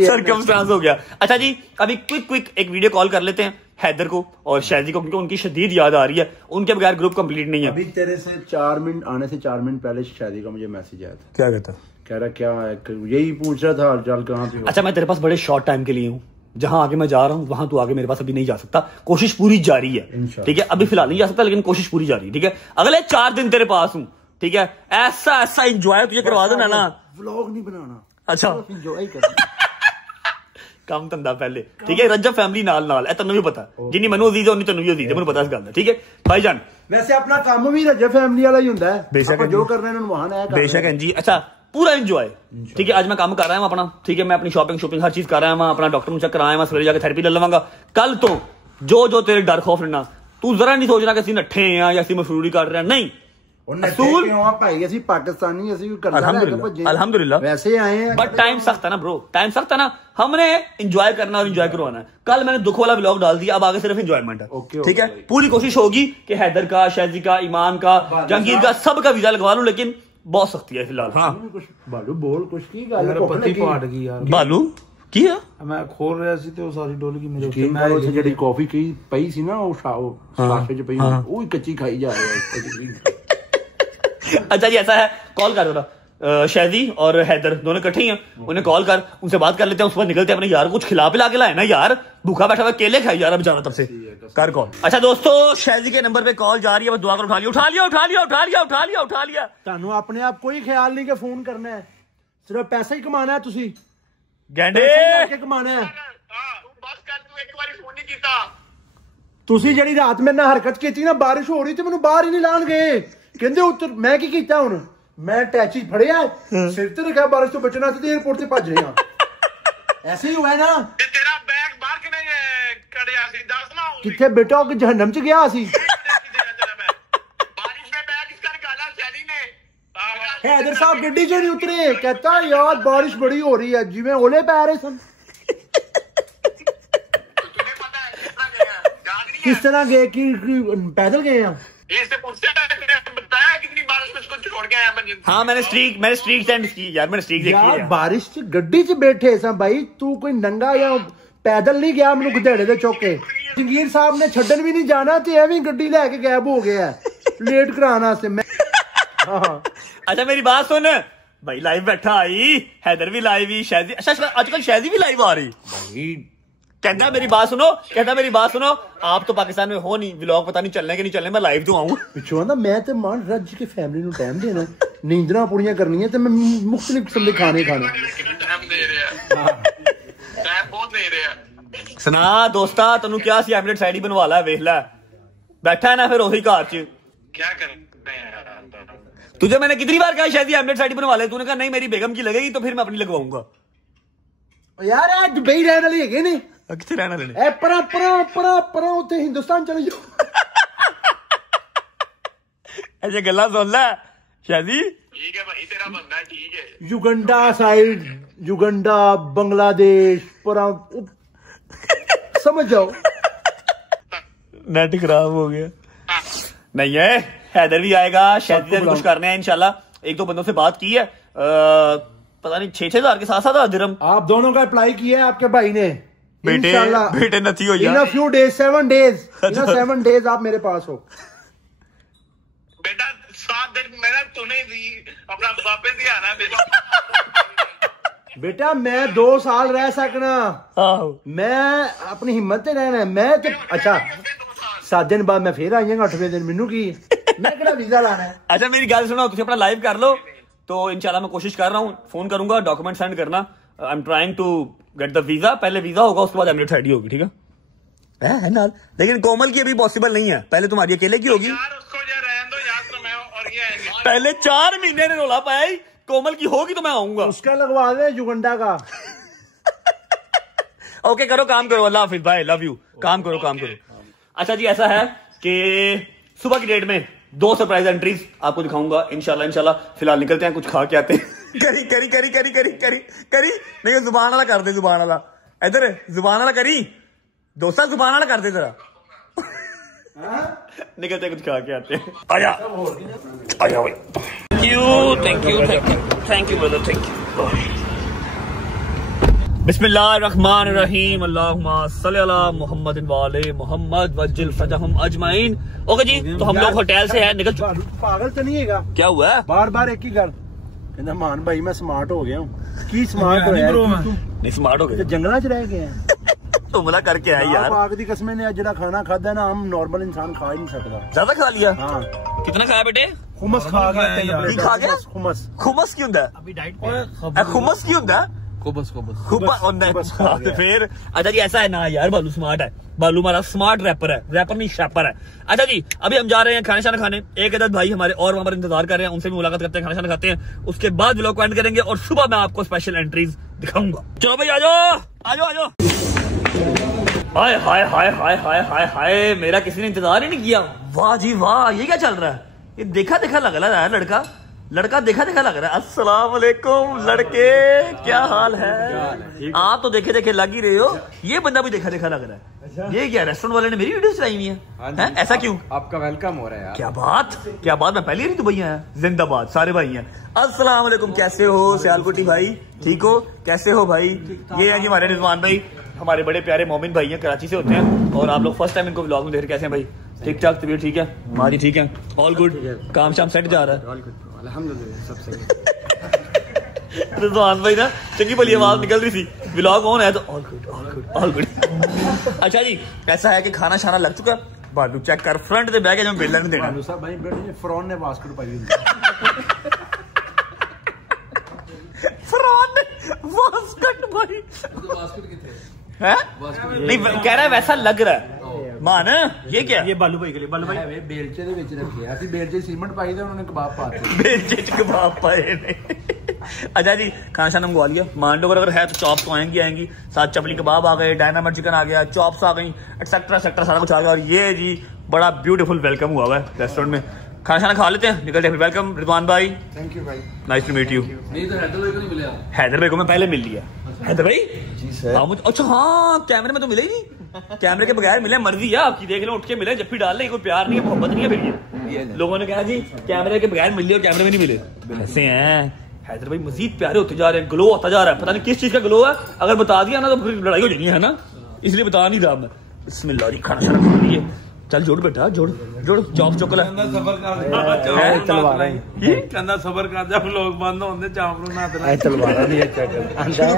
सर्कमस्टांस हो गया। अच्छा जी, अभी क्विक एक वीडियो कॉल कर लेते हैं हैदर को और शादी को, क्योंकि उनकी शदीद याद आ रही है, उनके बगैर ग्रुप कंप्लीट नहीं है। अभी तेरे से 4 मिनट आने से 4 मिनट पहले शादी का मुझे मैसेज आया था। क्या कहता? कह रहा क्या है, यही पूछ रहा था हालचाल कहाँ पे। अच्छा, मैं तेरे पास बड़े शॉर्ट टाइम के लिए हूँ, जहां आगे मैं जा रहा हूँ वहां तू आगे मेरे पास अभी नहीं जा सकता, कोशिश पूरी जारी है, ठीक है। अभी फिलहाल नहीं जा सकता, लेकिन कोशिश पूरी जारी है, ठीक है। अगले 4 दिन तेरे पास हूँ, ठीक है। ऐसा एंजॉय तुझे करवा देना ना, व्लॉग नहीं बनाना, अच्छा एंजॉय करना, काम धंधा पहले, ठीक है। रजब फैमिली नाल ए तन्नू भी पता, जिन्नी मैनू अजीज है उन्नी तन्नू भी अजीज है, मैनू पता इस गल दा, ठीक है भाईजान। वैसे अपना काम भी रजब फैमिली वाला ही होता है, बेशक जो कर रहे हैं वहां है, बेशक है जी। अच्छा, पूरा एंजॉय, ठीक है। आज मैं काम कर रहा हूं अपना, ठीक है। मैं अपनी शॉपिंग हर चीज कर रहा हूं, अपना डॉक्टर चेक कराया, मैं सवेरे जाकर थेरेपी ले लवांगा। कल तो जो तेरे डर खौफ रहना, तू जरा नहीं सोचना कि असं नट्ठे हैं या असं मफरूरी कर रहे हैं, नहीं। पाकिस्तानी अल्हम्दुलिल्लाह वैसे आए हैं, बट टाइम सख्त है ना ब्रो, टाइम सख्त है ना, हमने एंजॉय करना और एंजॉय करवाना है। कल मैंने दुख वाला व्लॉग डाल दिया, अब आगे सिर्फ एंजॉयमेंट है, ठीक है। पूरी कोशिश होगी कि हैदर का, शाजी का, ईमान का, जहांगीर का, सबका वीजा लगवा लूं, लेकिन बहुत सख्ती है फिलहाल। हाँ बालू बोल कुछ की गल पत्ती फाट गई यार, बालू की है, मैं खोल रहा सी ते सारी डोल गई मेरे ऊपर। मैं उसे जेडी कॉफी की पई सी ना, वो साशे च पई, वो ही कच्ची खाई जा रहा है। अच्छा जी, ऐसा है, कॉल कर रहा शादी और हैदर दोनों इकट्ठे ही हैं, उन्हें कॉल कर, उनसे बात कर लेते हैं, उस पर निकलते हैं अपने यार, कुछ खिला पिला के लाए ना यार, भूखा बैठा हुआ केले खाई जा रहा बेचारा तब से। कर कॉल। अच्छा दोस्तों, शादी के नंबर पे कॉल जा रही है, बस दुआ कर उठा लिया। तानू अपने आप कोई ख्याल नहीं कि फोन करना है, सिर्फ पैसा ही कमाना है, तुसी गैंडे कमाना है। बस कर, तू एक बार फोन नहीं किया, तुसी जड़ी रात मेरे नाल हरकत की ना, बारिश हो रही थी, मैनू बाहर ही नहीं लान गए, कहंदे उत्तर मैं की कीता हुण, मैं टैची फड़िया सिर ते रखा, बारिश तो बचना सी, एयरपोर्ट से भज रहे हां। ऐसे ही हुआ ना, तेरा बैग बाहर के नहीं कड़िया सी, दस ना किथे बेटा हो जहन्नम च गया सी। बारिश में बैग इसका निकाला शैली ने। हैदर साहब गड्डी चो नहीं उतरे, कहता यार बारिश बड़ी हो रही है, जिवें ओले पै रहे सन। तुम्हें पता है किस तरह गए हैं, याद नहीं है? किस तरह गए कि पैदल गए हैं? इससे पूछते हैं, बताया कितनी बारिश में इसको छोड़ के आया मैं। हाँ, मैंने स्ट्रीक सेंड की यार, मैंने स्ट्रीक देखी यार है। बारिश च गड्डी च बैठे सा भाई, तू कोई नंगा या पैदल नहीं गया, मैनू गधेड़े दे चौके। जंगीर साहब ने छड्डन भी नहीं जाना, ते एवें गड्डी लेके गायब हो गया लेट कराना से। मैं अच्छा मेरी बात सुन भाई, लाइव बैठा आई, हैदर भी लाइव ही, शादी, अच्छा आजकल शादी भी लाइव आ रही। कहता मेरी बात सुनो, आप तो पाकिस्तान में हो नहीं, व्लॉग पता नहीं चलने के नहीं चलने, मैं लाइव तो आऊं पिछों ना, मैं तो मान रज के फैमिली नु टाइम देना, नींदरा पूरियां करनी है, ते मैं मुख्तलिफ किस्म के खाने टाइम दे रहे हैं, टाइम बहुत दे रहे हैं। सुना दोस्ता, तेनू क्या सी एमिरेट्स आईडी बनवा ला, वेख ला, बैठा है ना फिर वही घर च, क्या करते हैं यार। तुझे मैंने कितनी बार कहा शायद एमिरेट्स आईडी बनवा ले, तूने कहा नहीं मेरी बेगम की लगेगी, तो फिर मैं अपनी लगवाऊंगा। यार ए दुबई रहने वाले हैगे ने, किथे रहने वाले ने, ए परा उत्ते हिंदुस्तान चले जाओ। ऐसे गल्ला सुन ला शादी। ठीक है भाई, तेरा बंदा है, ठीक है। युगंडा साइड, युगंडा, बांग्लादेश समझ जाओ। नेट खराब हो गया। नहीं है, हैदर भी आएगा, शादी से कुछ करने हैं इंशाल्लाह। एक दो बंदों से बात की है, पता नहीं 6,000 के 7,000 दिरहम। आप दोनों का अप्लाई किया है आपके भाई ने। बेटे नथी हो इन अ फ्यू डेज, 7 डेज आप मेरे पास हो। बेटा 7 दिन मेरा तूने भी अपना वापस ही आना बेटा। बेटा मैं 2 साल रह सकना, मैं अपनी हिम्मत से रहना है। मैं तो अच्छा 7 दिन बाद मैं फिर आइएगा, 8वें दिन मैनू की मैं केड़ा वीजा लाना है। अच्छा मेरी गल सुनो, तुम अपना लाइव कर लो तो इंशाल्लाह मैं कोशिश कर रहा हूँ, फोन करूंगा, डॉक्यूमेंट सेंड करना। I am trying to get the visa. पहले वीजा होगा, उसके बाद एमिरेट्स आईडी होगी, ठीक है ना। लेकिन कोमल की अभी पॉसिबल नहीं है, पहले तुम्हारी अकेले की होगी। यार उसको जो रहने दो यार, तो मैं और ये आएंगे। पहले 4 महीने ने रोला पाया ही, कोमल की होगी तो मैं आऊंगा। उसका लगवा दे युगंडा का। ओके करो, काम करो। अल्लाह हाफिज भाई, लव यू। काम करो। अच्छा जी, ऐसा है कि सुबह की डेट में 2 सरप्राइज एंट्रीज आपको दिखाऊंगा इंशाल्लाह। फिलहाल निकलते हैं, कुछ खा के आते हैं। करी नहीं, जुबान वाला कर दे, जुबान वाला इधर, जुबान वाला करी दोस्ता, जुबान वाला कर दे जरा। निकलते हैं, कुछ खा के आते हैं। आजा भाई। Thank you brother, thank you. बिस्मिल्लाहिर्रहमानिर्रहीम, अल्लाहुम्मा सल्ली अला मुहम्मदिन व आले मुहम्मद वज्जिल फजहम अजमाइन। ओके जी, तो हम लोग होटल से है निकल चुके। पागल तो नहीं है? क्या हुआ है? बार एक ही गल कहना, मान भाई मैं स्मार्ट हो गया हूँ। की स्मार्ट हो नहीं, स्मार्ट हो गए, जंगलों च रह गए हैं। तुमला करके आए यार। पाक दी कसम ने जेड़ा खाना खादा ना, हम नॉर्मल इंसान खा ही नहीं सकता। ज्यादा खा लिया? हाँ। कितना खाया बेटे? खुमस खा गया। खा गया? खुमस की हुंदा अभी डाइट खुमस की हुंदा फिर। अच्छा जी, ऐसा है ना यार, बालू स्मार्ट है। बालू हमारा स्मार्ट रैपर है, रैपर नहीं शैपर है। अच्छा जी, अभी हम जा रहे हैं खाना शाना खाने। एक अदद भाई हमारे और वहां पर इंतजार कर रहे हैं, उनसे भी मुलाकात करते हैं, खाना शाना खाते हैं, उसके बाद व्लॉग को एंड करेंगे और सुबह मैं आपको स्पेशल एंट्रीज दिखाऊंगा। चलो भाई, आजो। हाय हाय हाय हाय हाय हाय हाय, मेरा किसी ने इंतजार ही नहीं किया। वाह जी वाह, ये क्या चल रहा है? ये देखा लग रहा है लड़का देखा लग रहा है। अस्सलाम वालेकुम लड़के, क्या हाल है? आप तो देखे लग ही रहे हो, ये बंदा भी देखा लग रहा है। ये क्या रेस्टोरेंट वाले ने मेरी वीडियो चलाई हुई है? ऐसा क्यों? आपका वेलकम हो रहा है यार। क्या बात, मैं पहले ही तो भैया है। जिंदाबाद, सारे भाई हैं। अस्सलाम वालेकुम, कैसे हो सियालकोटी भाई? ठीक हो? कैसे हो भाई? ये है जी हमारे रिजवान भाई, हमारे बड़े प्यारे मोमिन भाई हैं, कराची से होते हैं। और आप लोग फर्स्ट टाइम इनको व्लॉग में देख रहे, कैसे हैं भाई? ठीक ठाक, तबीयत ठीक है? हमारी ठीक है, ऑल गुड। काम शाम सेट जा रहा है? अल्हम्दुलिल्लाह सब सही। रिजवान भाई ना चंगी भली आवाज निकल रही थी, व्लॉग ऑन है तो ऑल गुड। अच्छा जी, ऐसा है कि खाना शाना लग चुका। बालू चेक कर, फ्रंट से बैग है, बेलन नहीं देना। फ्रॉन ने बास्केट पाई है? नहीं कह रहा है वैसा लग रहा है। मान ये क्या? ये बालू भाई के लिए, बालू भाई बेलचे ਦੇ ਵਿੱਚ ਰੱਖਿਆ ਸੀ, बेलचे सीमेंट पाई थे, उन्होंने कबाब पाते। बेलचे च कबाब पाए ने। अच्छा जी, खाना शाना मंगवा लिया। मांडो अगर है तो चॉप्स तो आएंगी, साथ चपली कबाब आ गए, डायनामाइट चिकन आ गया, चॉप्स आ गई, एक्सेट्रा सारा कुछ आ गया। और ये जी बड़ा ब्यूटीफुल वेलकम हुआ है रेस्टोरेंट में। खाना शाना खा लेते हैं, निकलते हैं। वेलकम रिजवान भाई, थैंक यू भाई, नाइस टू मीट यू। नहीं तो हैदर भाई को नहीं मिला। हैदर भाई को मैं पहले मिल लिया। हैदर भाई जी सर। अच्छा हाँ, कैमरे में तो मिले ही नहीं, कैमरे के बगैर मिले, मर्जी है आपकी, देख लो उठ के मिले, जब भी डाल ले, कोई प्यार नहीं है, मोहब्बत नहीं है। फिर ये लोगों ने कहा जी कैमरे के बगैर मिले और कैमरे में नहीं मिले, ऐसे हैं। हैदर भाई मजीद प्यारे होते जा रहे हैं, ग्लो होता जा रहा है, पता नहीं किस चीज का ग्लो है। अगर बता दिया ना तो फिर लड़ाई हो जानी है ना, इसलिए बता नहीं रहा मैं। बिस्मिल्लाह, खाना शाना खा लिए। चल जोड़ बेटा, जोड़ चॉप चोकला सबर कर जब लोग बंद होंगे चाप नु ना देना तलवारा नहीं अच्छा कर शुरू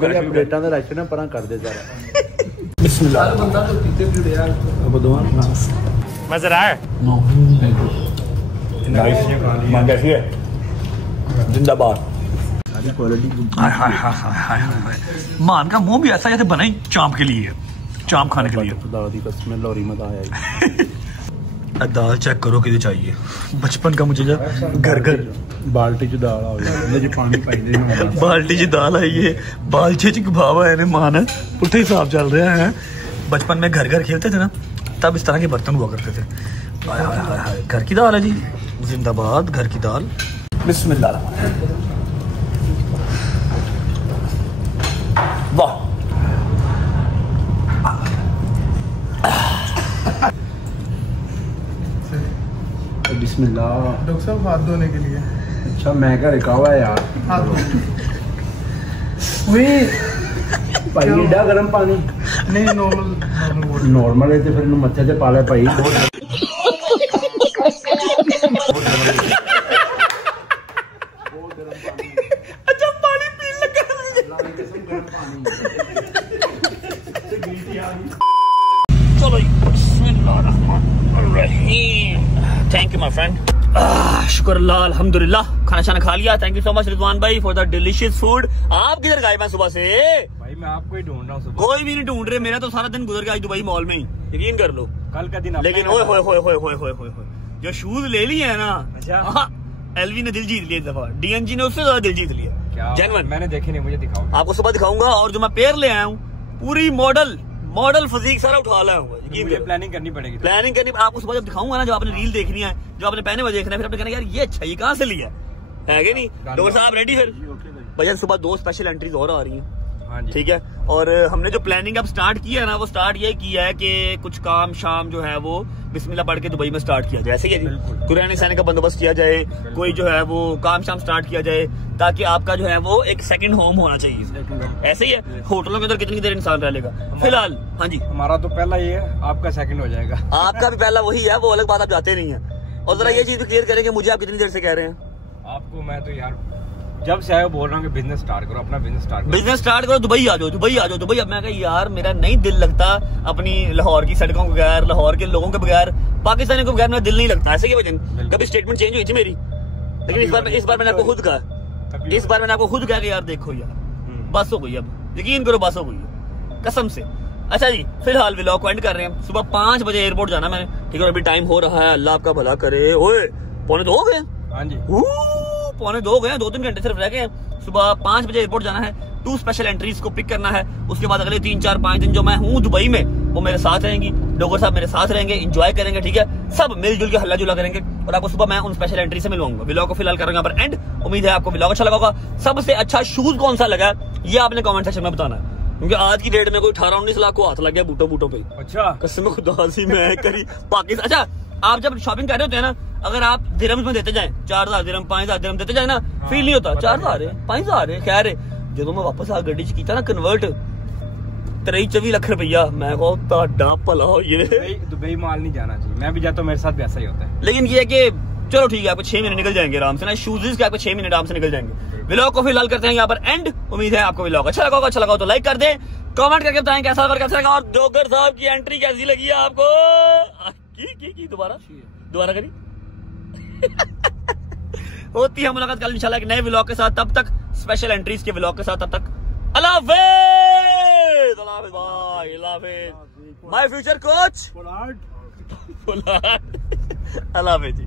कर प्लेटां दा रख ना परां कर दे जरा। बिस्मिल्लाह। बंदा तो पीते भी यार, अब दोवां मजा आ है? नाइस, कैसी है? जिंदाबाद। हाय हाय हाय हाय हाय, मान का मुंह भी ऐसा जैसे बना ही चांप के लिए, चांप खाने के लिए। दाल दी कसम लौरी मत आया। दाल चेक करो कितनी चाहिए, बचपन का मुझे घर घर बाल्टी च दाल आ गई, पानी पाई दे, बाल्टी च दाल आई है, बालचे च कबाब है, मान पुट्ठे हिसाब चल रहे हैं। बचपन में घर घर खेलते थे ना, तब इस तरह के बर्तन हुआ करते थे। हाय हाय हाय, घर की दाल है जी। जिंदाबाद घर की दाल। बिस्मिल्लाह। वाह, बिस्मिल्लाह। डॉक्टर साहब हाथ धोने के लिए। अच्छा मैं क्या लिखा हुआ है यार? हाथ भाई एडा गर्म पानी नहीं, नॉर्मल नॉर्मल है तो फिर मत्थे से पाले भाई। अच्छा पानी पी लगा। चलो थैंक यू माय फ्रेंड। शुक्र अल्लाह, अल्हम्दुलिल्लाह। खाना शाना खा लिया। Thank you so much Rizwan भाई फॉर द डिलीशियस फूड। आप किधर गायब हैं सुबह से? भाई मैं आपको ही ढूंढ रहा हूँ सुबह। कोई भी नहीं ढूंढ रहे, मेरा तो सारा दिन गुजर गया आज दुबई मॉल में ही, यकीन कर लो। कल का दिन लेकिन ओए होए होए होए होए होए होए होए, जो शूज ले लिए है ना, अच्छा एलवी ने दिल जीत लिया इस दफा, डीएनजी ने उससे ज्यादा दिल जीत लिया। क्या जेन्युइन। मैंने देखे नहीं, मुझे दिखाओ। आपको सुबह दिखाऊंगा। और जो मैं पेयर ले आया हूँ पूरी मॉडल फिजिक सारा उठा लाया हूँ। मुझे प्लानिंग करनी पड़ेगी। प्लानिंग करनी आपको सुबह जब दिखाऊंगा ना, जब आपने रील देखनी है, जो आपने पहने हुए देखना है, फिर आपने कहना यार ये अच्छा ये कहाँ से लिया है कि नहीं? डॉक्टर साहब रेडी? फिर भैया सुबह 2 स्पेशल एंट्रीज और आ रही हैं। हाँ जी। ठीक है। और हमने जो प्लानिंग अब स्टार्ट किया है ना, वो स्टार्ट ये किया है कि कुछ काम शाम जो है वो बिस्मिल्लाह पढ़ के दुबई में स्टार्ट किया जाए। ऐसे ही है जी, कुरान सहने का बंदोबस्त किया जाए, कोई जो है वो काम शाम स्टार्ट किया जाए, ताकि आपका जो है वो एक सेकंड होम होना चाहिए। ऐसे ही है। होटलों के अंदर कितनी देर इंसान रह लेगा? फिलहाल हाँ जी, हमारा तो पहला ये है, आपका सेकंड हो जाएगा। आपका भी पहला वही है, वो अलग बात, आप जाते नहीं है। और जरा ये चीज भी क्लियर करें कि मुझे आप कितनी देर से कह रहे हैं? आपको मैं तो यार जब से आया बोल रहा हूँ कि बिजनेस स्टार्ट करो, अपना बिजनेस स्टार्ट करो, बिजनेस स्टार्ट करो, दुबई आ जाओ, दुबई आ जाओ, दुबई। अब मैं कहा यार मेरा नहीं दिल लगता अपनी लाहौर की सड़कों के बगैर, लाहौर के लोगों के बगैर, पाकिस्तानियों के बगैर मेरा दिल नहीं लगता। ऐसे ही वजह कभी स्टेटमेंट चेंज हुई थी मेरी, लेकिन इस बार मैंने आपको खुद कहा, इस बार मैंने आपको खुद कहा कि यार देखो यार बस हो गई, अब यकीन करो बस हो गई है कसम से। अच्छा जी, फिलहाल व्लॉग को एंड कर रहे हैं। सुबह 5 बजे एयरपोर्ट जाना मैंने, ठीक है। अभी टाइम हो रहा है, अल्लाह आपका भला करे। ओए 1:45 हो गए। हाँ जी, 1:45 हो गए, 2-3 घंटे सिर्फ रह गए हैं। सुबह 5 बजे एयरपोर्ट जाना है, 2 स्पेशल एंट्रीज को पिक करना है। उसके बाद अगले 3-4-5 दिन जो मैं हूँ दुबई में, वो मेरे साथ रहेंगी, डॉक्टर साहब मेरे साथ रहेंगे, एंजॉय करेंगे, ठीक है। सब मिलजुल के हल्ला जुला करेंगे और आपको सुबह मैं उन स्पेशल एंट्री से मिलवाऊंगा। व्लॉग को फिलहाल करेंगे पर एंड। उम्मीद है आपको व्लॉग अच्छा लगा होगा। सबसे अच्छा शूज कौन सा लगा ये आपने कमेंट सेक्शन में बताना है, क्योंकि आज की डेट में कोई 18-19 लाख को हाथ लग गया बूटों पे। अच्छा कसम खुदा सी मैं करी पाकिस्तान। अच्छा, आप जब शॉपिंग कर रहे होते हैं ना, अगर आप दिरहम्स में देते जाएं, 4000 दिरहम 5000 दिरहम देते जाए ना, फील नहीं होता 4000 है 5000 है। खैर जो मैं वापस आ गड्डी च किया ना कन्वर्ट 23-24 लाख रुपया, मैं कहो ताड़ा भला हो ये। दुबई माल नहीं जाना चाहिए, मैं भी जाता हूँ, मेरे साथ भी ऐसा ही होता है। लेकिन ये कि चलो ठीक है, आपको 6 महीने निकल जाएंगे आराम से ना, शूज के आपको 6 महीने आराम से निकल जाएंगे। व्लॉग को फिलहाल करते हैं यहाँ पर एंड। उम्मीद है आपको व्लॉग अच्छा लगा होगा। अच्छा लगा तो लाइक कर दे, कमेंट करके बताएं कैसा लगा, कैसा लगा। और जोकर साहब की एंट्री कैसी लगी है आपको? की दोबारा करी होती है मुलाकात कल इंशाल्लाह एक नए व्लॉग के साथ। तब तक स्पेशल एंट्रीज के व्लॉग के साथ, तब तक अल्लाह हाफिज़, अल्लाह हाफिज़ भाई, अल्लाह हाफिज़ माय फ्यूचर कोच, अल्लाह हाफिज़ जी।